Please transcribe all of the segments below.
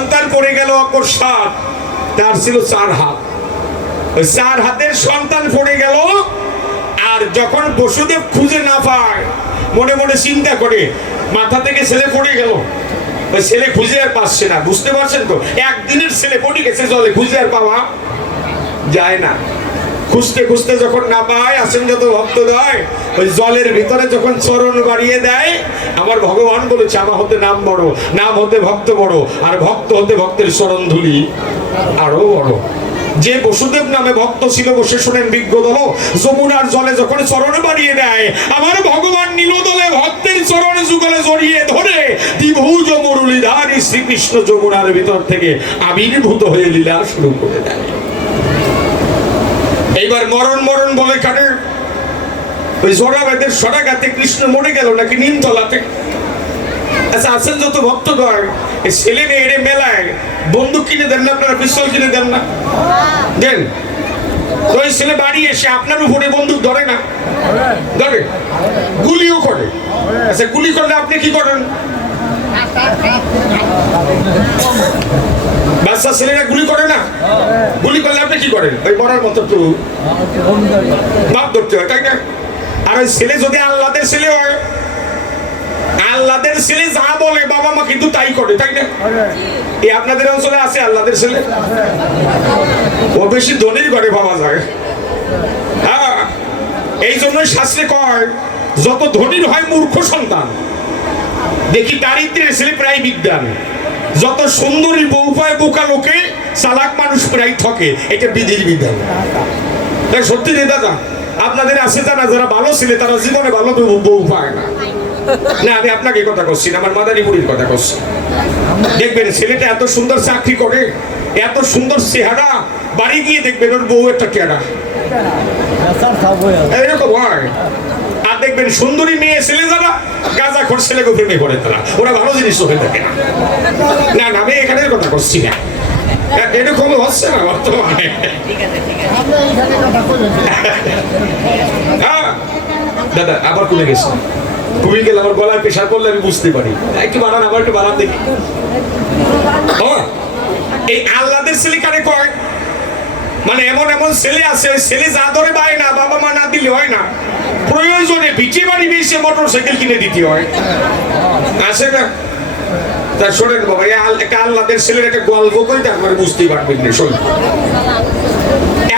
সন্তান পড়ে গেল অকস্মাৎ। তার ছিল 4 হাত, ওই 4 হাতের সন্তান পড়ে গেল। আর যখন বসুদেব খুঁজে না পায়, মনে মনে চিন্তা করে মাথা থেকে ছেলে পড়ে গেল, ওই ছেলে খুঁজে আর পাচ্ছে না। বুঝতে পারছেন তো, একদিনের ছেলে পড়ে গেছে জলে, খুঁজে আর পাওয়া যায় না। খুঁজতে খুঁজতে যখন না পায়, আসেন যত ভক্ত দেয়, ওই জলের ভিতরে যখন চরণ বাড়িয়ে দেয়, আমার ভগবান বলেছে আমার হতে নাম বড়, নাম হতে ভক্ত বড়, আর ভক্ত হতে ভক্তের চরণ ধুলি আরো বড়। যে বসুদেব নামে ভক্ত ছিল, বসে শোনেন বিজ্ঞ দল, যমুনার জলে যখন চরণ বাড়িয়ে দেয়, আমার ভগবান নীলদলে ভক্তের চরণ যুগলে জড়িয়ে ধরে দ্বিভুজ মুরলীধারী শ্রীকৃষ্ণ যমুনার ভিতর থেকে আবির্ভূত হয়ে লীলা শুরু করে দেয়। এইবার মরণ মরণ বলে কাটে। ওই জড়াবেদের সরাগাতে কৃষ্ণ মরে গেল নাকি নিমতলাতে। আচ্ছা, আছেন যত ভক্তগণ, এই ছেলে মেয়ে মেলায় বন্দুক কিনে দেন না আপনারা, পিস্তল কিনে দেন না? দেন। ওই ছেলে বাড়ি এসে আপনার উপরে বন্দুক ধরে না? ধরে। গুলিও করে। আচ্ছা, গুলি করলে আপনি কি করেন? বাচ্চা ছেলেরা গুলি করে না? গুলি করলে আপনি কি করেন? ওই মরার মতো তো বাপ ধরতে হয়, তাই না? আর ওই ছেলে যদি আল্লাহদের ছেলে হয়, আল্লাহদের ছেলে যা বলে বাবা মা কিন্তু তাই করে, তাই না? এই আপনাদের অঞ্চলে আছে আল্লাহদের ছেলে? ও বেশি ধনীর ঘরে পাওয়া যায়। হ্যাঁ, এই জন্যই শাস্ত্রে কয় যত ধনীর হয় মূর্খ সন্তান, দেখি দারিদ্রের ছেলে প্রায় বিদ্যান। যত সুন্দরী বউ পায় বোকা লোকে, চালাক মানুষ প্রায় ঠকে, এটা বিধির বিধান। তাই সত্যি রে দাদা, আপনাদের আছে জানা যারা ভালো ছেলে তারা জীবনে ভালো বউ পায় না। না, আমি আপনাকে কথা করছি না, আমার মাদারীপুরের কথা করছি। দেখবেন ছেলেটা এত সুন্দর চাকরি করে, এত সুন্দর চেহারা, বাড়ি গিয়ে দেখবেন ওর বউ একটা চেহারা এরকম হয়। আর দেখবেন সুন্দরী মেয়ে ছেলে যারা গাঁজা খোর ছেলেকে প্রেমে পড়ে তারা, ওরা ভালো জিনিস হয়ে থাকে না। না না, আমি এখানে কথা করছি না, এরকম হচ্ছে না বর্তমানে। দাদা আবার কমে গেছে, কমে গেলে আমার গলায় প্রেশার করলে আমি বুঝতে পারি। একটু বাড়ান, আবার একটু বাড়ান দেখি। এই আল্লাহদের ছেলে কারে কয়? মানে এমন এমন ছেলে আছে, ছেলে যা ধরে পায় না, বাবা মা না দিলে হয় না, প্রয়োজনে বিচি বাড়ি বেশি মোটর সাইকেল কিনে দিতে হয়, আছে না? তা শোনেন বাবা, একটা আল্লাহদের ছেলের একটা গল্প কই, তারপরে বুঝতেই পারবেন না। শোন,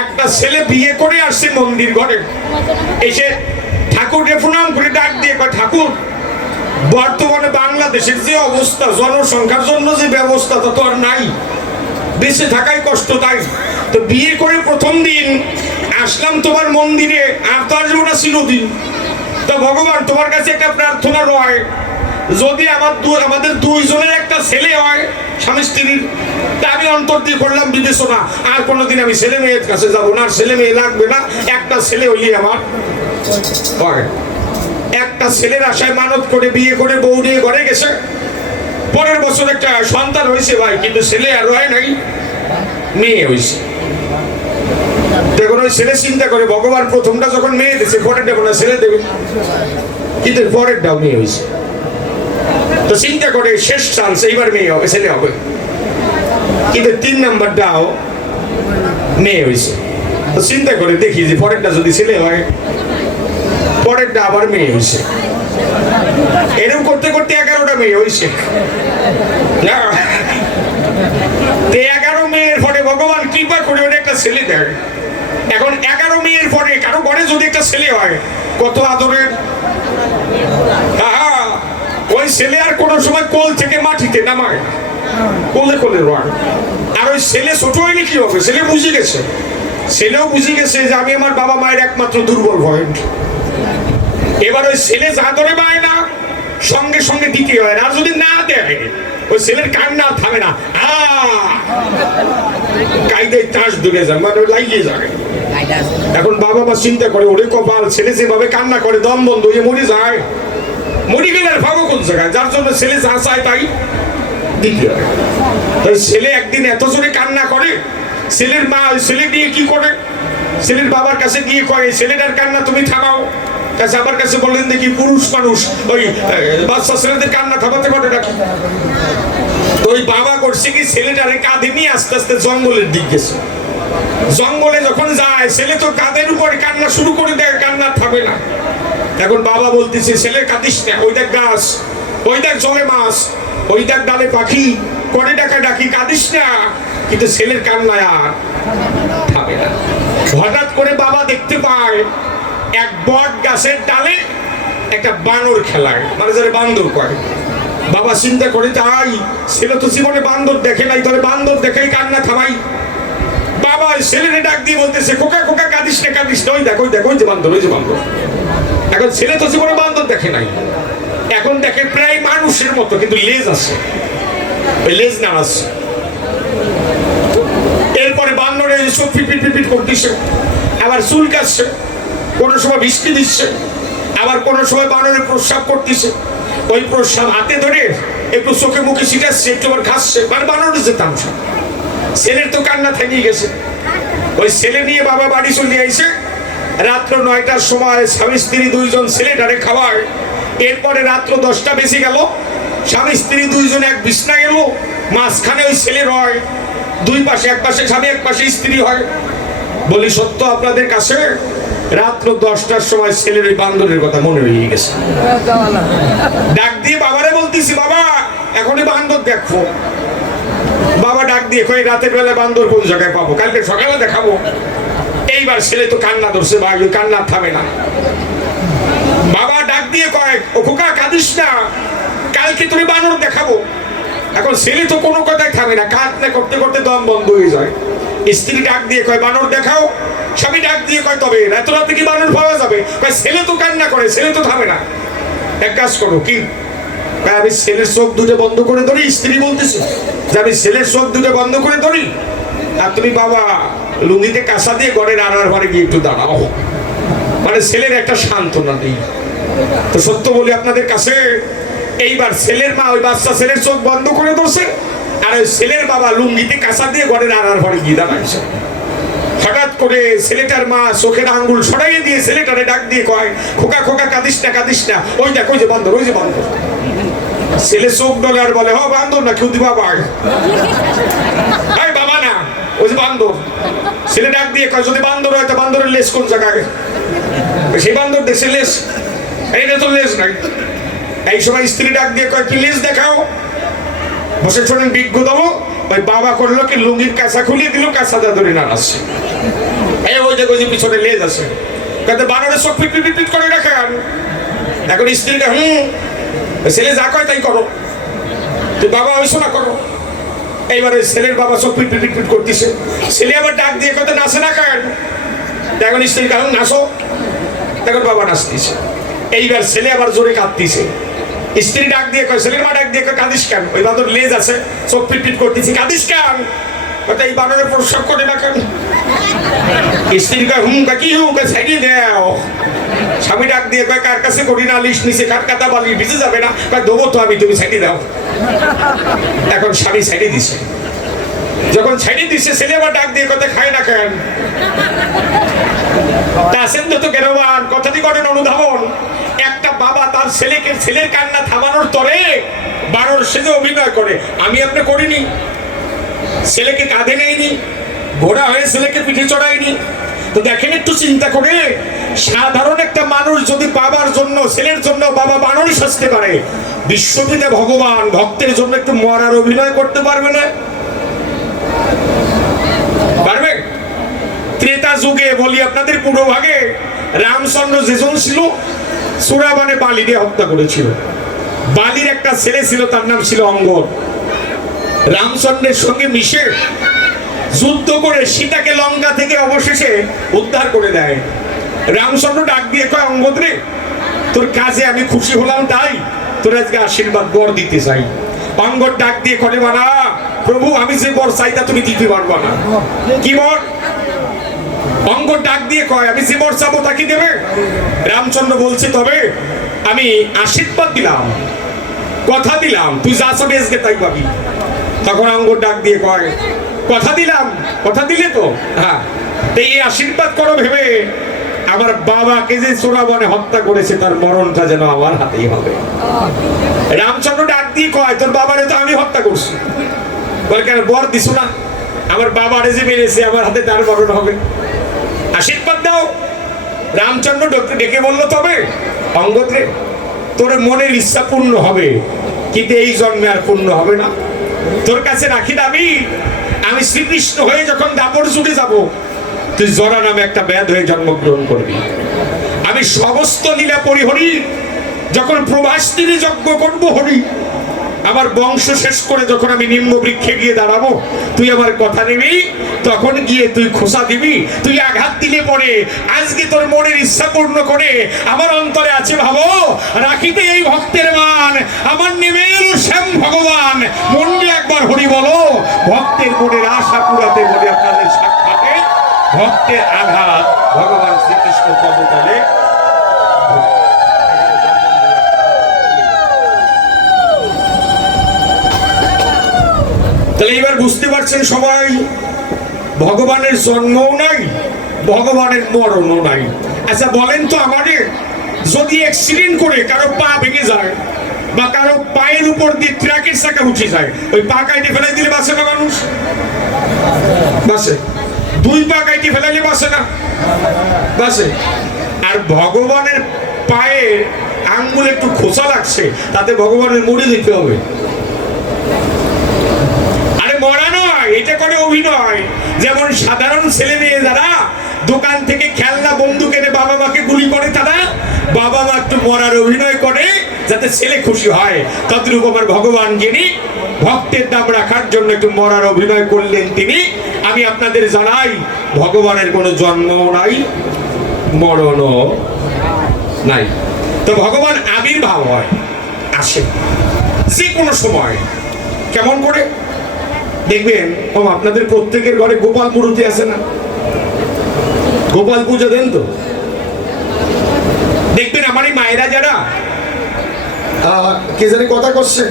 একটা ছেলে বিয়ে করে আসছে মন্দির ঘরে, এসে ঠাকুরকে প্রণাম করে ডাক দিয়ে কয়, ঠাকুর বর্তমানে বাংলাদেশের যে অবস্থা, জনসংখ্যার জন্য যে ব্যবস্থা তা তো আর নাই, বেঁচে থাকাই কষ্ট, তাই তো বিয়ে করে প্রথম দিন আসলাম তোমার মন্দিরে, আর তো আসবো না চিরদিন। তো ভগবান তোমার কাছে একটা প্রার্থনা রয়, যদি আমাদের দুইজনের একটা ছেলে হয় স্বামী স্ত্রীর, তা আমি অন্তর দিয়ে করলাম বিবেচনা, আর কোনোদিন আমি ছেলে মেয়ের কাছে যাবো না, আর ছেলে মেয়ে লাগবে না, একটা ছেলে হইলে আমার হয়। একটা ছেলের আশায় মানত করে বিয়ে করে বউ নিয়ে ঘরে গেছে, পরের বছর একটা সন্তান হয়েছে ভাই, কিন্তু ছেলে আর হয় নাই, মেয়ে হয়েছে। দেখুন ওই ছেলে চিন্তা করে ভগবান প্রথমটা যখন মেয়ে দিয়েছে, পরেরটা মনে ছেলে দেবে, কিন্তু পরেরটাও মেয়ে হয়েছে। তো চিন্তা করে শেষ চান্স, এইবার মেয়ে হবে, ছেলে হবে, কিন্তু 3 নাম্বারটাও মেয়ে হয়েছে। তো চিন্তা করে দেখি যে পরেরটা যদি ছেলে হয়, পরেরটা আবার মেয়ে হয়েছে, এরকম করতে করতে 11টা মেয়ে হয়েছে। 11 মেয়ের পরে ভগবান কৃপা করে ওর একটা ছেলে দেয়। এখন 11 মেয়ের পরে কারো ঘরে যদি একটা ছেলে হয়, কত আদরের। ওই ছেলে আর কোন সময় কোল থেকে মাটিতে নামায়, কোলে কোলে রয়। আর ওই ছেলে ছোট হইলে কি হবে? ছেলে বুঝে গেছে, ছেলেও বুঝে গেছে যে আমি আমার বাবা মায়ের একমাত্র দুর্বল পয়েন্ট। এবার ওই ছেলে যা ধরে পায় না, সঙ্গে সঙ্গে দিতে হয়, আর যদি না দেয় ওই ছেলের কান্না থামে না, কায়দায় তাস ধরে যায়, মানে লাগিয়ে যায়। এখন বাবা মা চিন্তা করে, ওরে কপাল, ছেলে যেভাবে কান্না করে দম বন্ধ হয়ে মরে যায়, মরে গেলে আর ভাবো কোন জায়গায়, যার জন্য ছেলে যা চায় তাই দিতে হয়। তাই ছেলে একদিন এত জোরে কান্না করে, ছেলের মা ওই ছেলে নিয়ে কি করে, ছেলের বাবার কাছে গিয়ে কয়, ছেলেটার কান্না তুমি থামাও। কাছে আমার কাছে বললেন দেখি, পুরুষ মানুষ ওই বাচ্চা ছেলেদের কান্না থামাতে পারে নাকি? তো ওই বাবা করছে কি, ছেলেটারে কাঁধে নিয়ে আস্তে আস্তে জঙ্গলের দিক গেছে। জঙ্গলে যখন যায়, ছেলে তো কাঁধের উপরে কান্না শুরু করে দেয়, কান্না থামে না। এখন বাবা বলতেছে, ছেলে কাঁদিস না, ওই দেখ গাছ, ওই দেখ জলে মাছ, ওই দেখ ডালে পাখি, করে ডাকা ডাকি, কাঁদিস না। কিন্তু ছেলের কান্না আর থামে না। হঠাৎ করে বাবা দেখতে পায় এক বট গাছের ডালে একটা বানর খেলায়, মানে যারা বান্দর করে। বাবা চিন্তা করে, তাই ছেলে তো জীবনে বান্দর দেখে নাই, তাহলে বান্দর দেখেই কান্না থামাই। বাবা ছেলেরে ডাক দিয়ে বলতেছে, খোকা খোকা কাঁদিস না, কাঁদিস না, ওই দেখো, ওই দেখো, ওই যে বান্দর, ওই যে বান্দর। এখন ছেলে তো জীবনে বান্দর দেখে নাই, এখন দেখে প্রায় মানুষের মতো, কিন্তু লেজ আছে, ওই লেজ নাড়াচ্ছে। এরপরে বান্দরে সব পিট পিট করতেছে, আবার চুল কাটছে, কোনো সময় বৃষ্টি দিচ্ছে, আবার কোনো সময় বানরের প্রস্রাব করতেছে। ওই প্রস্রাব হাতে ধরে একটু চোখে মুখে ছিটাচ্ছে, একটু আবার খাচ্ছে, মানে বানরের যে তামসা। ছেলের তো কান্না থেকেই গেছে। ওই ছেলে নিয়ে বাবা বাড়ি চলে আইছে। রাত্র 9টার সময় স্বামী স্ত্রী দুইজন ছেলেটারে খাওয়ায়। এরপরে রাত্র 10টা বেজে গেল, স্বামী স্ত্রী দুইজন এক বিছনা গেল, মাঝখানে ওই ছেলের হয়, দুই পাশে, এক পাশে স্বামী, এক পাশে স্ত্রী হয়। বলি সত্য আপনাদের কাছে, রাত্র 10টার সময় ছেলের ওই বান্দরের কথা মনে হয়ে গেছে। ডাক দিয়ে বাবারে বলতেছি, বাবা এখনই বান্দর দেখো। বাবা ডাক দিয়ে কই, রাতের বেলা বান্দর কোন জায়গায় পাবো, কালকে সকালে দেখাবো। এইবার ছেলে তো কান্না ধরছে, ভাই ওই কান্না থামে না। বাবা ডাক দিয়ে কয়, ও খোকা কাঁদিস না, কালকে তুমি বানর দেখাবো। এখন ছেলে তো কোনো কথাই থামে না, কাঁদতে করতে করতে দম বন্ধ হয়ে যায়। স্ত্রী ডাক দিয়ে কয়, বানর দেখাও। স্বামী ডাক দিয়ে কয়, তবে এত রাতে কি বানর পাওয়া যাবে? কয়, ছেলে তো কান্না করে, ছেলে তো থামে না। এক কাজ করো, কি? আমি ছেলের চোখ দুটো বন্ধ করে ধরি। স্ত্রী বলতেছে যে আমি ছেলের চোখ দুটো বন্ধ করে ধরি, আর তুমি বাবা লুঙ্গিতে কাঁসা দিয়ে ঘরের আড়ার ঘরে গিয়ে একটু দাঁড়াও, মানে ছেলের একটা সান্ত্বনা নেই। তো সত্য বলি আপনাদের কাছে, এইবার ছেলের মা ওই বাচ্চা ছেলের চোখ বন্ধ করে ধরছে, আর ওই ছেলের বাবা লুঙ্গিতে কাঁসা দিয়ে ঘরের আড়ার ঘরে গিয়ে দাঁড়াইছে। হঠাৎ করে ছেলেটার মা চোখের আঙ্গুল সরাইয়ে দিয়ে ছেলেটারে ডাক দিয়ে কয়, খোকা খোকা কাঁদিস না, কাঁদিস না, ওই দেখ, ওই যে বান্দর, ওই যে বান্দর। ছেলে চোখ ডলে আর বলে, হ বান্দর না, কেউ দিবা বাঘ, বাবা না, ওই যে বান্দর। ছেলে ডাক দিয়ে কয়, যদি বান্দর হয় তো বান্দরের লেজ কোন জায়গায়? সেই বান্দর দেশে লেজ, এইটা তো লেজ নাই। এই সময় স্ত্রী ডাক দিয়ে কয়, কি লেজ দেখাও। বসে শোনেন বিজ্ঞ দেবো। ওই বাবা করলো কি, লুঙ্গির কাঁচা খুলিয়ে দিল, কাঁচাটা ধরে নাড়াচ্ছে। এই ওই যে, ওই যে পিছনে লেজ আছে, কাঁদে বানরের চোখ পিট পিট পিট করে রাখেন। এখন স্ত্রীটা ছেলে যা কয় তাই করো, তুই বাবা ওই শোনা করো। এইবার ওই ছেলের বাবা চোখ পিট পিট পিট করতেছে। ছেলে আবার ডাক দিয়ে কত নাচে না কেন? এখন স্ত্রী কারণ নাচো, এখন বাবা নাচতেছে। এইবার ছেলে আবার জোরে কাঁদতেছে। স্ত্রী ডাক দিয়ে কয়, ছেলের মা ডাক দিয়ে কয়, কাঁদিস কেন? ওই বান্দর লেজ আছে, চোখ পিট পিট করতেছি, কাঁদিস কেন? এই বানরের প্রস্রাব করে না কেন? স্ত্রী কয়, কি ছাইড়ি দেও। স্বামী ডাক দিয়ে কয়, কার কাছে করি না লিশ নিচে, কার কাটা বালি ভিজে যাবে না? কয়, দেবো তো আমি, তুমি ছাইড়ি দাও। এখন স্বামী ছাইড়ি দিছে। যখন ছাইড়ি দিছে, ছেলে আবার ডাক দিয়ে কথা খায় না কেন? আছেন তো জ্ঞানবান, কথাটি করেন অনুধাবন। একটা বাবা তার ছেলেকে, ছেলের কান্না থামানোর তরে বানর সেজে অভিনয় করে। আমি আপনি করিনি, ছেলেকে কাঁধে নেয়নি, ঘোড়া হয়ে ছেলেকে পিঠে চড়ায়নি। তো দেখেন একটু চিন্তা করে, সাধারণ একটা মানুষ যদি বাবার জন্য, ছেলের জন্য বাবা বানর সাজতে পারে, বিশ্বপিতা ভগবান ভক্তের জন্য একটু মরার অভিনয় করতে পারবে না? পারবে? ত্রেতা যুগে বলি আপনাদের পূর্বভাগে রামচন্দ্র যেজন ছিল, সুরাবানে বালিকে হত্যা করেছিল। বালির একটা ছেলে ছিল, তার নাম ছিল অঙ্গদ। রামচন্দ্রের সঙ্গে মিশে যুদ্ধ করে সীতাকে লঙ্কা থেকে অবশেষে উদ্ধার করে দেয়। রামচন্দ্র ডাক দিয়ে কয়, অঙ্গদ রে, তোর কাজে আমি খুশি হলাম, তাই তোর আজকে আশীর্বাদ বর দিতে চাই। অঙ্গদ ডাক দিয়ে করে, বানা প্রভু, আমি যে বর চাই তা তুমি দিতে পারবা না। কি বর? অঙ্গদ ডাক দিয়ে কয়, আমি যে বর চাবো তা কি দেবে? রামচন্দ্র বলছে, তবে আমি আশীর্বাদ দিলাম, কথা দিলাম, তুই যা চাবি আজকে তাই পাবি। তখন অঙ্গদ ডাক দিয়ে কয়, কথা দিলাম, কথা দিলে তো? হ্যাঁ, এই আশীর্বাদ করো ভেবে আমার বাবাকে যে চোরাবনে হত্যা করেছে তার মরণটা যেন আমার হাতেই হবে। রামচন্দ্র ডাক দিয়ে কয় তোর বাবারে তো আমি হত্যা করছি। বলে কেন বর দিছো না? আমার বাবারে যে মেরেছে আমার হাতে তার মরণ হবে, আশীর্বাদ দাও। রামচন্দ্র ডেকে বললো তবে অঙ্গদে তোর মনের ইচ্ছা পূর্ণ হবে, কিন্তু এই জন্মে আর পূর্ণ হবে না। তোর কাছে রাখি দাবি, আমি শ্রীকৃষ্ণ হয়ে যখন দাপর যুগে যাব, তুই জরা নামে একটা ব্যাধ হয়ে জন্মগ্রহণ করবি। আমি সমস্ত লীলা পরিহরি, যখন প্রভাস তীরে যজ্ঞ করবো হরি, আমার বংশ শেষ করে যখন আমি নিম্ন বৃক্ষে গিয়ে দাঁড়াবো, তুই আমার কথা নিবি, তখন গিয়ে তুই খোসা দিবি, তুই আঘাত দিলে পরে আজকে তোর মনের ইচ্ছা পূর্ণ করে আমার অন্তরে আছে ভাবো রাখিতে এই ভক্তের মান, আমার নেমে এলো শ্যাম ভগবান। মন্ডে একবার হরি বলো, ভক্তের মনের আশা পুরাতে বলে আপনাদের সাক্ষাতে ভক্তের আঘাত ভগবান শ্রীকৃষ্ণ পদতলে। তাহলে এবার বুঝতে পারছেন সবাই, ভগবানের জন্মও নাই, ভগবানের মরণও নাই। আচ্ছা বলেন তো আমাদের, যদি অ্যাক্সিডেন্ট করে কারো পা ভেঙে যায় বা কারো পায়ের উপর দিয়ে ট্রাকের চাকা উঠে যায়, ওই পা কাইটে ফেলাই দিলে বাঁচে না মানুষ? বাঁচে। দুই পা কাইটে ফেলাইলে বাঁচে না? বাঁচে। আর ভগবানের পায়ে আঙ্গুলে একটু খোঁচা লাগছে, তাতে ভগবানের মরে যেতে হবে? মরা নয়, এটা করে অভিনয়। যেমন সাধারণ ছেলে মেয়ে যারা দোকান থেকে খেলনা বন্দুক এনে বাবা মাকে গুলি করে, তারা বাবা মা একটু মরার অভিনয় করে যাতে ছেলে খুশি হয়। তদ্রূপ আমার ভগবান যিনি ভক্তের দাম রাখার জন্য একটু মরার অভিনয় করলেন তিনি। আমি আপনাদের জানাই ভগবানের কোনো জন্ম নাই, মরণও নাই। তো ভগবান আবির্ভাব হয়, আসে যে কোনো সময়। কেমন করে দেখবেন, আপনাদের প্রত্যেকের ঘরে গোপাল মূর্তি আছে না? গোপাল পুজো দেন তো? দেখবেন আমার এই মায়েরা যারা কে জানি কথা করছে,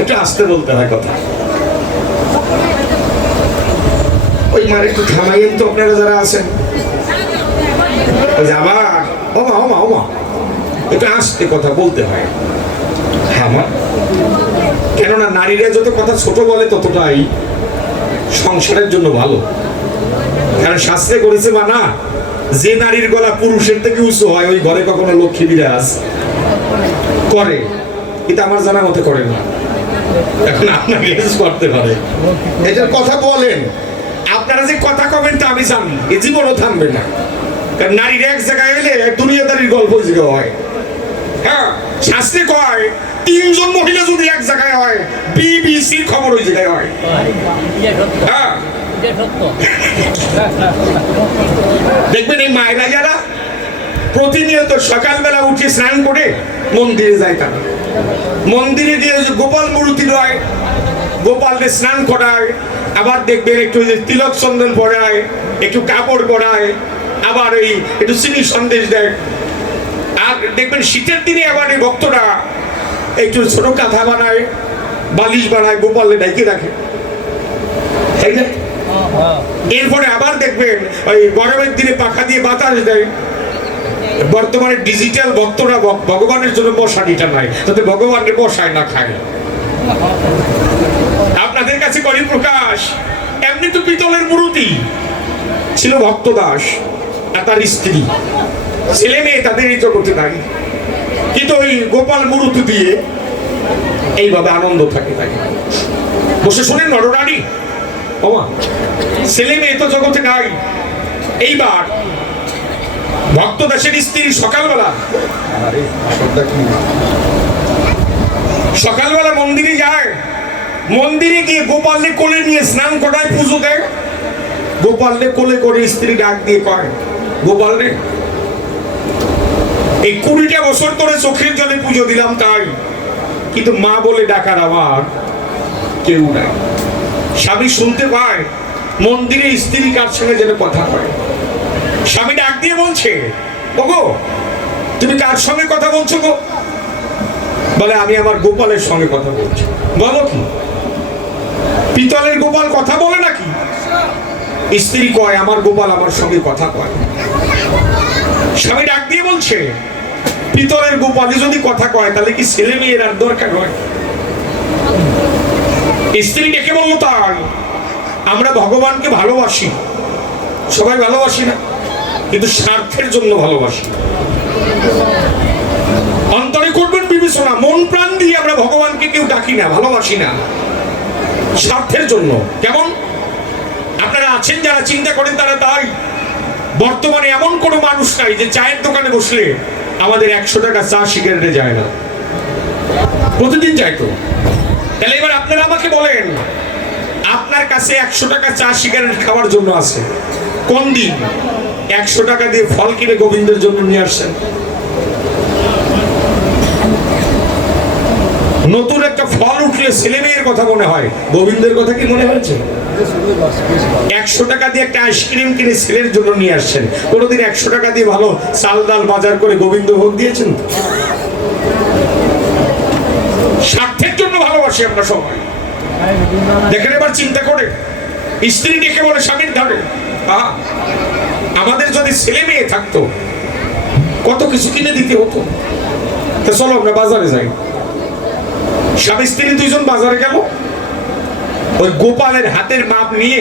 একটু আস্তে বলতে হয় কথা। ওই মার একটু থামাইয়েন তো আপনারা যারা আছেন। আবার একটু আস্তে কথা বলতে হয়। হ্যাঁ, কেননা নারীরা যত কথা ছোট বলে ততটাই সংসারের জন্য ভালো। কারণ শাস্ত্রে করেছে মানা, যে নারীর গলা পুরুষের থেকে উঁচু হয় ওই ঘরে কখনো লক্ষ্মী বিরাজ করে, কিন্তু আমার জানা মতে করে না। এখন আপনাকে করতে পারে, এটার কথা বলেন। আপনারা যে কথা কবেন তা আমি জানি, এ জীবনও থামবে না। কারণ নারীর এক জায়গায় এলে দুনিয়াদারির গল্প জিজ্ঞা হয়। হ্যাঁ, শাস্ত্রে কয় তিনজন মহিলা যদি এক জায়গায় হয়, বিবিসির খবর ওই জায়গায় হয়। হ্যাঁ, দেখবেন এই মায়েরা যারা প্রতিনিয়ত সকালবেলা উঠে স্নান করে মন্দিরে যায়, তারা মন্দিরে গিয়ে গোপাল মূর্তি রয়, গোপালকে স্নান করায়, আবার দেখবেন একটু তিলক চন্দন পরায়, একটু কাপড় পরায়, আবার এই একটু চিনি সন্দেশ দেয়। আর দেখবেন শীতের দিনে আবার এই ভক্তরা একটু ছোট কাঁথা বানায়, বালিশ বানায়, গোপালে ঢেকে রাখে, তাই না? এরপরে আবার দেখবেন ওই গরমের দিনে পাখা দিয়ে বাতাস দেয়। বর্তমানে ডিজিটাল ভক্তরা ভগবানের জন্য মশারিটা নাই, তাতে ভগবানের বসায় না খায়। আপনাদের কাছে করি প্রকাশ, এমনি তো পিতলের মূর্তি ছিল ভক্তদাস আর তার স্ত্রী, ছেলে মেয়ে তাদের এই জগতে নাই, কিন্তু ওই গোপাল মূর্তি দিয়ে এইভাবে আনন্দ থাকে। তাই বসে শোনেন নরনারী, ছেলে মেয়ে তো জগতে নাই। এইবার ভক্তদাসের স্ত্রী সকালবেলা মন্দিরে যায়, মন্দিরে গিয়ে গোপালকে কোলে নিয়ে স্নান করায়, পুজো দেয়। গোপালকে কোলে করে স্ত্রী ডাক দিয়ে কয়, গোপাল রে, এই 20টা বছর ধরে চোখের জলে পুজো দিলাম তাই, কিন্তু মা বলে ডাকার আমার কেউ নাই। স্বামী শুনতে পায় মন্দিরে স্ত্রী কার সঙ্গে যেন কথা হয়। স্বামী ডাক দিয়ে বলছে, ওগো তুমি কার সঙ্গে কথা বলছো গো? বলে আমি আমার গোপালের সঙ্গে কথা বলছি। বলো কি, পিতলের গোপাল কথা বলে নাকি? স্ত্রী কয়, আমার গোপাল আমার সঙ্গে কথা কয়। স্বামী ডাক দিয়ে বলছে, ভিতরের গোপালী যদি কথা কয় তাহলে কি ছেলে মেয়ের আর দরকার হয়? স্ত্রী ডেকে বললো তাই আমরা ভগবানকে ভালোবাসি, সবাই ভালোবাসি না, কিন্তু স্বার্থের জন্য ভালোবাসি। অন্তরে করবেন বিবেচনা, মন প্রাণ দিয়ে আমরা ভগবানকে কেউ ডাকি না, ভালোবাসি না, স্বার্থের জন্য। কেমন আপনারা আছেন যারা চিন্তা করেন তারা তাই। বর্তমানে এমন কোনো মানুষ নাই যে চায়ের দোকানে বসলে আমাদের 100 টাকা চা সিগারেটে যায় না, প্রতিদিন যায় তো। তাহলে এবার আপনারা আমাকে বলেন, আপনার কাছে 100 টাকা চা সিগারেট খাওয়ার জন্য আছে, কোন দিন 100 টাকা দিয়ে ফল কিনে গোবিন্দের জন্য নিয়ে আসছেন? নতুন একটা ফল উঠলে ছেলে মেয়ের কথা মনে হয়, গোবিন্দের কথা কি মনে হয়েছে? 100 টাকা দিয়ে একটা আইসক্রিম কিনে ছেলের জন্য নিয়ে আসছেন, কোনোদিন 100 টাকা দিয়ে ভালো চাল ডাল বাজার করে গোবিন্দ ভোগ দিয়েছেন? স্বার্থের জন্য ভালোবাসি আমরা সবাই। দেখেন এবার চিন্তা করে, স্ত্রী ডেকে বলে স্বামীর ধরে, আমাদের যদি ছেলে মেয়ে থাকতো কত কিছু কিনে দিতে হতো, তা চলো আমরা বাজারে যাই। স্বামী স্ত্রী দুইজন বাজারে গেল, ওই গোপালের হাতের মাপ নিয়ে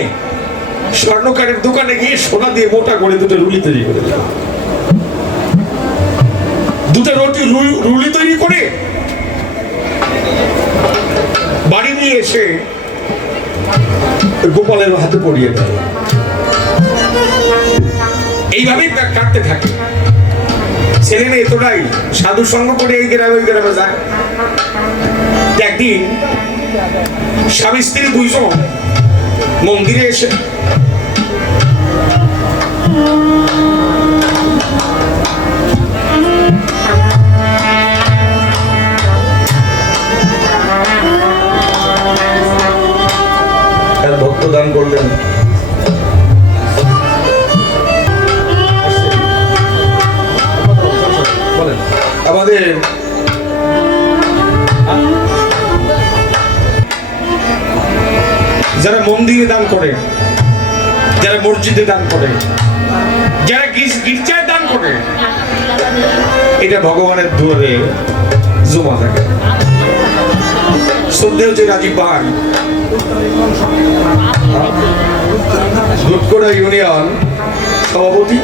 স্বর্ণকারের দোকানে গিয়ে সোনা দিয়ে মোটা করে দুটো রুলি তৈরি করে দিল। দুটো রুলি তৈরি করে বাড়ি নিয়ে এসে গোপালের হাতে পরিয়ে দেয়। এইভাবেই কাটতে থাকে। ছেলে মেয়ে এতটাই সাধু সঙ্গ করে এই গ্রামে ওই গ্রামে যায়। একদিন স্বামী স্ত্রী দুইজন মন্দিরে এসে ভক্ত দান করলেন। আমাদের যারা মন্দিরে দান করে, যারা মসজিদে দান করে, যারা গির্জায় দান করে, এটা ভগবানের দুয়ারে জমা থাকে। শ্রদ্ধেয় যে রাজীব ভাই, দুধকড়া ইউনিয়ন সভাপতি,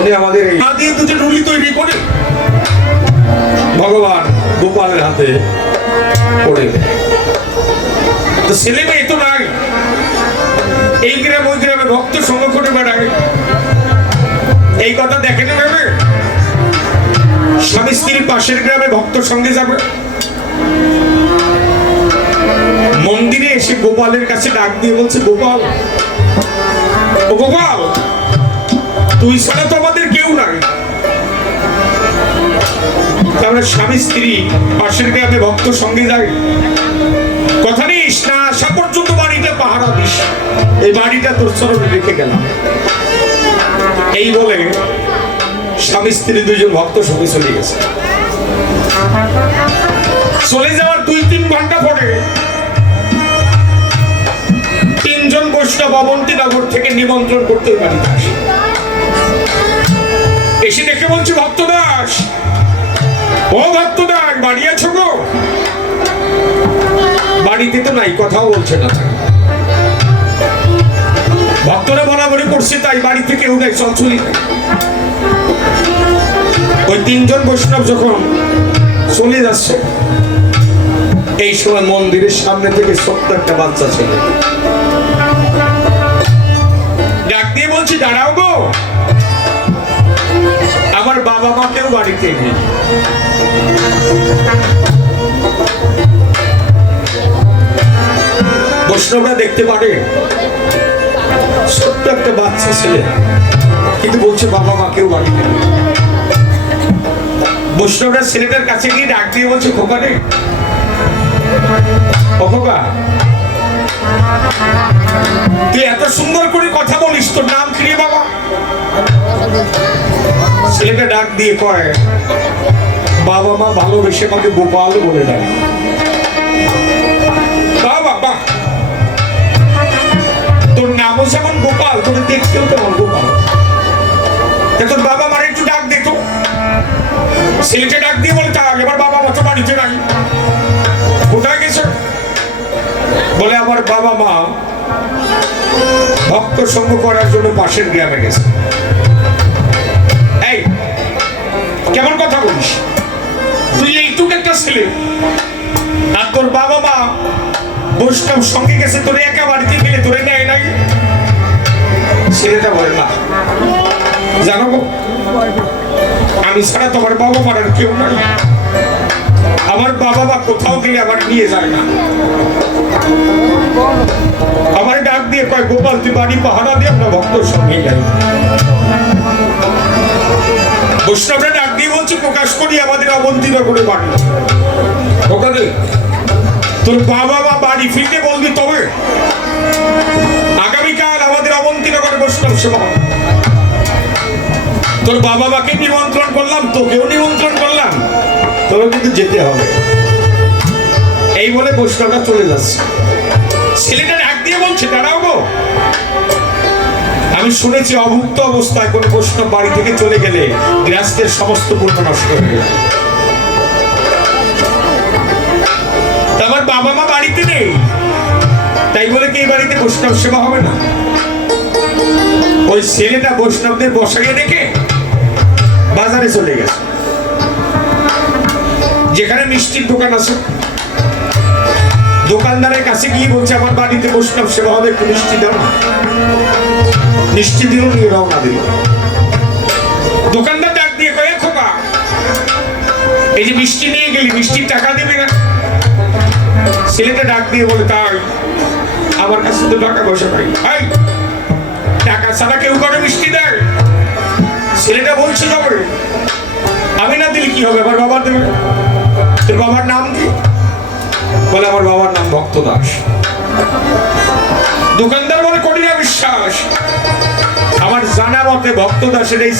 উনি আমাদের দিয়ে দুটো রুলি তৈরি করে ভগবান গোপালের হাতে পড়ে দেয়। তো ছেলে মেয়ে তো নাই, এই গ্রাম ওই গ্রামে ভক্ত সঙ্গ করে বেড়ায়। এই কথা দেখেন ভেবে স্বামী স্ত্রী পাশের গ্রামে ভক্ত সঙ্গে যাবে, মন্দিরে এসে গোপালের কাছে ডাক দিয়ে বলছে, গোপাল, ও গোপাল, তুই ছাড়া তো আমাদের কেউ নাই। আমরা স্বামী স্ত্রী পাশের গ্রামে ভক্ত সঙ্গে যাই, কথা নিস না আসা পর্যন্ত বাড়িটা পাহারা দিস, এই বাড়িটা তোর চরণে রেখে গেলাম। এই বলে স্বামী স্ত্রী দুইজন ভক্ত সঙ্গে চলে গেছে। চলে যাওয়ার 2-3 ঘন্টা পরে তিনজন বৈষ্ণব অবন্তীনগর থেকে নিমন্ত্রণ করতে বাড়িতে আসে। এসে দেখে বলছে, ভক্তদাস, ও ভক্তদাস, বাড়ি আছো গো? বাড়িতে তো নাই, কথাও বলছে না। ভক্তরা বরাবরই করছে, তাই বাড়িতে কেউ নাই, চল চলি। ওই তিনজন বৈষ্ণব যখন চলে যাচ্ছে, এই সময় মন্দিরের সামনে থেকে ছোট্ট একটা বাচ্চা ছেলে ডাক দিয়ে বলছি, দাঁড়াও গো, আমার বাবা মাকেও বাড়িতে নেই। বৈষ্ণবরা দেখতে পারে ছোট্ট একটা বাচ্চা ছেলে, কিন্তু বলছে বাবা মাকেও বাড়িতে নেই। বৈষ্ণবরা ছেলেটার কাছে গিয়ে ডাক দিয়ে বলছে, খোকা রে, ও খোকা, তুই এত সুন্দর করে কথা বলিস, তোর নাম কি রে বাবা? ছেলেটা ডাক দিয়ে কয়, বাবা মা ভালোবেসে আমাকে গোপাল বলে দেয়। বাবা, তোর নামও যেমন গোপাল, তোর দেখতেও তেমন গোপাল, তোর বাবা মার একটু ডাক দে তো। ছেলেকে ডাক দিয়ে বলে তাই এবার বাবা মা তো বাড়িতে নাই, কোথায় গেছে? বলে আমার বাবা মা ভক্ত সঙ্গ করার জন্য পাশের গ্রামে গেছে। এই কেমন কথা বলিস? তুই এইটুক একটা ছেলে আর তোর বাবা মা বৈষ্ণব সঙ্গে গেছে, তোরে একা বাড়িতে গেলে তোরে নেয় নাই? ছেলেটা বলে না, জানো আমি ছাড়া তোমার বাবা মার আর কেউ নাই, আমার বাবা মা কোথাও গেলে আমার নিয়ে যায় না। আমার ডাক দিয়ে কয় গোপাল তুই বাড়ি পাহারা দিয়ে আমরা ভক্তর সঙ্গে যাই। বৈষ্ণবরা ডাক দিয়ে বলছে প্রকাশ করি আমাদের অবন্তীনগরে বাড়ি, ওখানে তোর বাবা মা বাড়ি ফিরতে বলবি তবে আগামীকাল আমাদের অবন্তীনগরে বৈষ্ণব সভা। তোর বাবা মাকে নিমন্ত্রণ করলাম, তোকেও নিমন্ত্রণ করলাম, তোরও কিন্তু যেতে হবে। এই বলে বৈষ্ণবরা চলে যাচ্ছে। ছেলেটা ডাক দিয়ে বলছে দাঁড়াও গো, আমি শুনেছি অভুক্ত অবস্থায় কোন বৈষ্ণব বাড়ি থেকে চলে গেলে গৃহস্থের সমস্ত পুণ্য নষ্ট হয়ে যায়। আমার বাবা মা বাড়িতে নেই, তাই বলে কি এই বাড়িতে বৈষ্ণব সেবা হবে না? ওই ছেলেটা বৈষ্ণবদের বসাইয়ে রেখে বাজারে চলে গেছে, যেখানে মিষ্টির দোকান আছে। দোকানদারের কাছে গিয়ে বলছে আমার বাড়িতে বৈষ্ণব সেবা হবে, একটু মিষ্টি দাও না। মিষ্টি দিল, নিয়ে রওনা দিল। দোকানদার ডাক দিয়ে কয়ে খোকা এই যে মিষ্টি নিয়ে গেলি, মিষ্টির টাকা দিবি না? ছেলেটা ডাক দিয়ে বলে তাই আমার কাছে তো টাকা পয়সা নাই। টাকা ছাড়া কেউ করে মিষ্টি দেয়? ছেলেটা বলছে যাবে, আমি না দিলে কি হবে, আমার বাবা দেবে। তোর বাবার নাম কি? বলে আমার বাবার নাম ভক্ত দাস। দোকানদার বলে করি না বিশ্বাস, আমার জানা মতে ভক্ত দাসের এই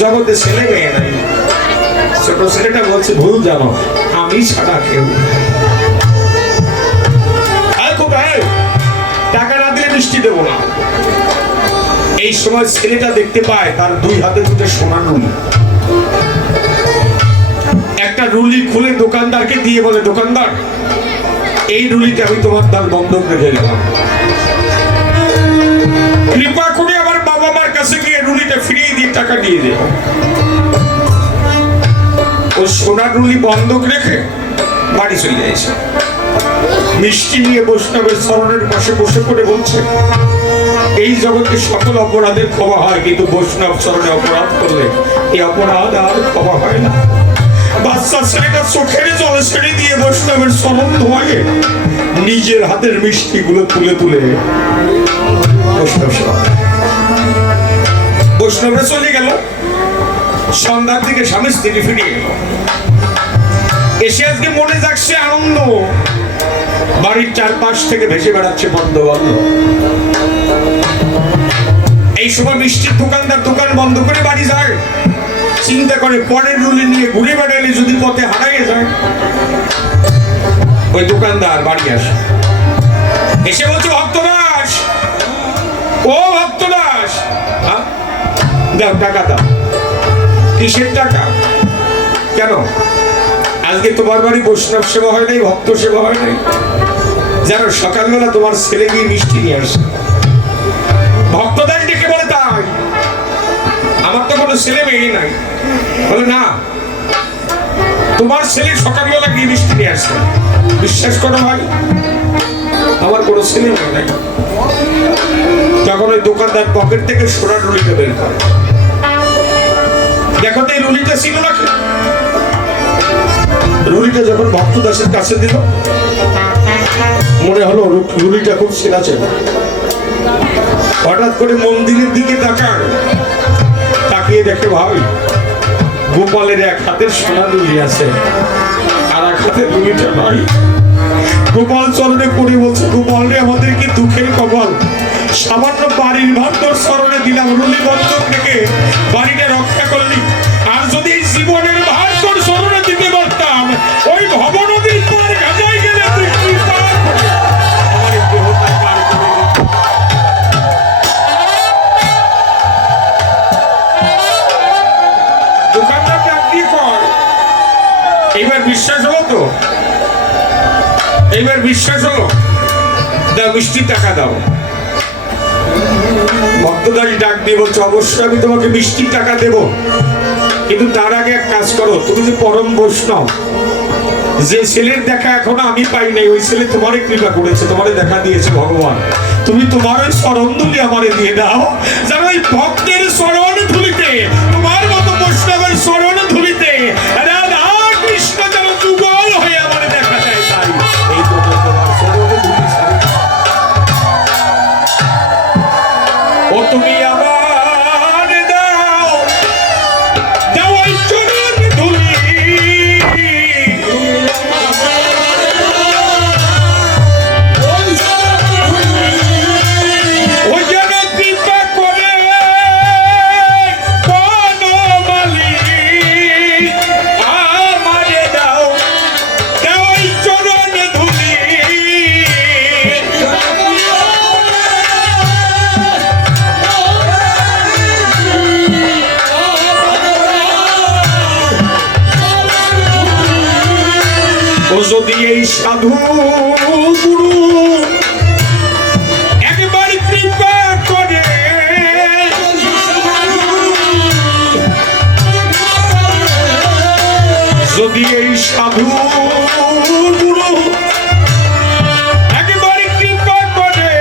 জগতে ছেলে মেয়ে নাই। ছোট ছেলেটা বলছে ভুল জানো, আমি ছাড়া কেউ। টাকা না দিলে মিষ্টি দেবো না। এই সময় ছেলেটা দেখতে পায় তার দুই হাতে দুটো সোনার রুলি। একটা রুলি খুলে দোকানদারকে দিয়ে বলে দোকানদার এই রুলিটা আমি তোমার দান বন্ধক রেখে গেলাম, কৃপা করে আমার বাবা মার কাছে গিয়ে রুলিটা ফিরিয়ে দিয়ে টাকা দিয়ে দে। ও সোনার রুলি বন্ধক রেখে বাড়ি চলে যাইছে। মিষ্টি নিয়ে বৈষ্ণবের চরণের পাশে বসে পড়ে বলছে এই জগতে সকল অপরাধের ক্ষমা হয়, কিন্তু বৈষ্ণব চরণে অপরাধ করলে এই অপরাধ আর ক্ষমা হয় না। বাচ্চা ছেলেটা চোখের জলে ছেড়ে দিয়ে বৈষ্ণবের চরণ ধোয়ে নিজের হাতের মিষ্টি গুলো তুলে তুলে বৈষ্ণবরা চলে গেল। সন্ধ্যার দিকে স্বামী স্ত্রী ফিরে গেল। এসে আজকে মনে যাচ্ছে আনন্দ, বাড়ির চারপাশ থেকে ভেসে বেড়াচ্ছে বন্ধ বন্ধ। এই সময় মিষ্টির দোকানদার দোকান বন্ধ করে বাড়ি যায়, চিন্তা করে পরের রুলি নিয়ে ঘুরে বেড়ালে যদি পথে হারাইয়ে যায়। ওই দোকানদার বাড়ি আসে, এসে বলছে ভক্তদাস, ও ভক্তদাস দাও টাকা দাও। কিসের টাকা? কেন আজকে তোমার বাড়ি বৈষ্ণব সেবা হয় নাই, ভক্ত সেবা হয় নাই? জানো সকালবেলা তোমার ছেলে গিয়ে মিষ্টি নিয়ে আসে। ভক্তদাস ডেকে বলে তাই আমার তো কোনো ছেলে মেয়ে নাই। বলে না, তোমার ছেলে সকালবেলা গিয়ে মিষ্টি নিয়ে আসে। বিশ্বাস করো ভাই, আমার কোনো ছেলে মেয়ে নাই। তখন ওই দোকানদার পকেট থেকে সোনার রুলিটা বের করে, দেখো তো এই রুলিটা ছিল নাকি? রুলিটা যখন ভক্তদাসের কাছে দিল, মনে হলো রুলিটা খুব চেনা চেনা। হঠাৎ করে মন্দিরের দিকে তাকায়, তাকিয়ে দেখে ভাই গোপালের এক হাতের সোনার রুলি আছে আর এক হাতের রুলিটা নাই। গোপাল চরণে পড়ে বলছে গোপাল রে আমাদের কি দুঃখের কপাল, সামান্য বাড়ির ভার তোর চরণে দিলাম, রুলি বন্ধক রেখে বাড়িটা রক্ষা করলি। আর যদি এই জীবনের ভার তোর চরণে দিতে পারতাম, ওই ভবনদীর পার ঘাটায় গেলে তুই কি পার করে আমার এই দেহটা পার করে দিতি। দোকানদার ডাক দিয়ে কয় এইবার বিশ্বাস হলো? দাও মিষ্টি টাকা দাও। ভক্তদাস ডাক দিয়ে বলছে অবশ্যই আমি তোমাকে মিষ্টি টাকা দেব, কিন্তু তার আগে এক কাজ করো, তুমি যে পরম বৈষ্ণব, যে ছেলের দেখা এখনো আমি পাই নাই, ওই ছেলে তোমারই কৃপা করেছে, তোমারে দেখা দিয়েছে ভগবান, তুমি তোমার ওই চরণ ধুলি আমারে দিয়ে দাও, যেন ওই ভক্তের চরণ ধুলিতে, তোমার মতো বৈষ্ণবের চরণ ধুলিতে রাধা কৃষ্ণ যেন যুগল হয়ে আমারে দেখা যায়। তাই এই তো তোমার চরণ ধুলি ছাড়া ও তুমি আমার দাও, দাও ওই চরণ ধুলি, ওই যেন কৃপা করে বনমালী আমারে দাও, দাও ওই চরণ ধুলি। ও যদি এই সাধু গুরু একবার কৃপা করে, যদি এই সাধু গুরু একবার কৃপা করে,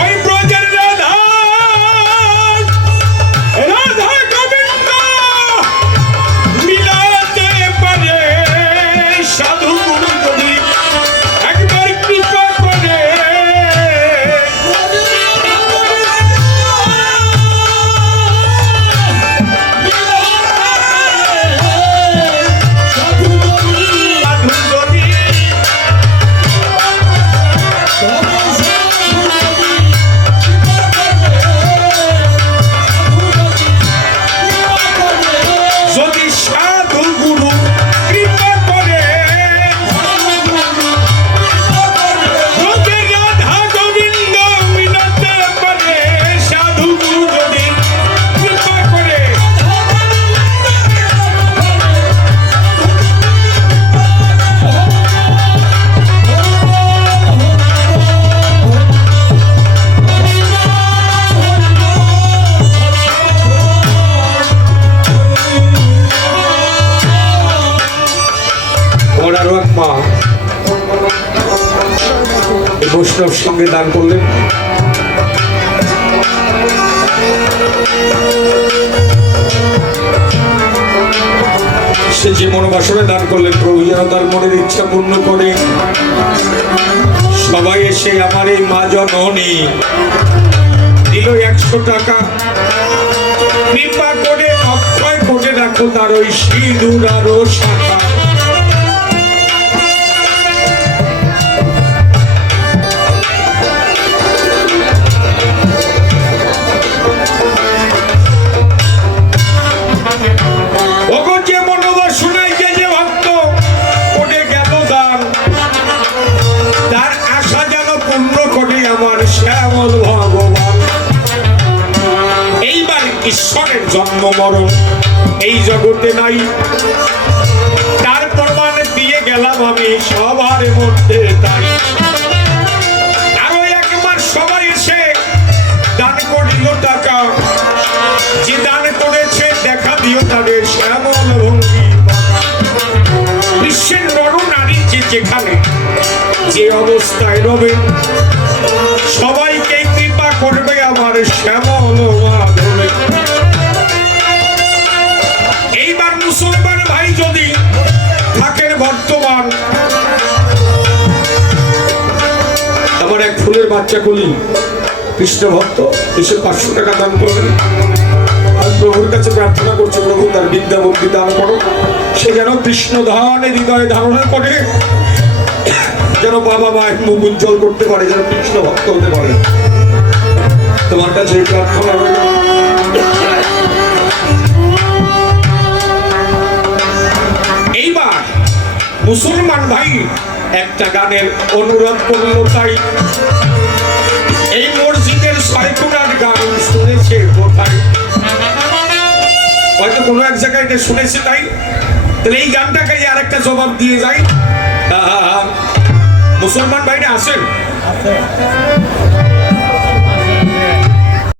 ওই ব্রজের রাধা রাধা গোবিন্দ মিলাতে পারে, সাধু গুরু যদি একবার কৃপা করে, সাধু যদি যদি সাধু গুরু কৃপা করে, যদি রাধা গোবিন্দ মিলাতে পারে, সাধু গুরু যদি কৃপা করে, ওর আরো এক মা এই বৈষ্ণব সঙ্গে দান করলেন। সে যে মনোবাসনে দান করলেন, প্রভু যেন তার মনের ইচ্ছা পূর্ণ করে। সবাই এসে আমার এই মা জননী দিল 100 টাকা, কৃপা করে অক্ষয় করে রাখো তার ওই সিঁদুর আরো শাখা। ওগো যে মনোবাসনায় যে ভক্ত করে গেল দান, তার আশা যেন পূর্ণ করে আমার শ্যামল ভগবান। এইবার ঈশ্বরের জন্ম মরণ এই জগতে নাই, তার প্রমাণ দিয়ে গেলাম আমি সবার মধ্যে। তাই আরো একবার সবাই এসে দান করিল টাকা, যে দান করেছে দেখা দিও তাদের শ্যামল ভঙ্গি। বিশ্বের নর নারী যে যেখানে যে অবস্থায় রবে, সবাইকে কৃপা করবে আমার শ্যামল মাধবে। এইবার মুসলমান ভাই যদি থাকেন বর্তমান, আমার এক ফুলের বাচ্চা কলি কৃষ্ণ ভক্ত এসে 500 টাকা দান করবেন। আমি প্রভুর কাছে প্রার্থনা করছি, প্রভু তার বিদ্যা বুদ্ধি দান করো, সে যেন কৃষ্ণ ধারণে হৃদয়ে ধারণা করে, যেন বাবা মায়ের মুখ উজ্জ্বল করতে পারে, যেন কৃষ্ণ ভক্ত হতে পারে। তোমার কাছে এই প্রার্থনা রইল। এইবার মুসলমান ভাই একটা গানের অনুরোধ করলো, তাই এই মসজিদের 6 কোণার গান শুনেছে কোথায়? হয়তো কোনো এক জায়গায় এটা শুনেছে তাই। তাহলে এই গানটাকে আর একটা জবাব দিয়ে যাই। মুসলমান ভাইরা আছেন?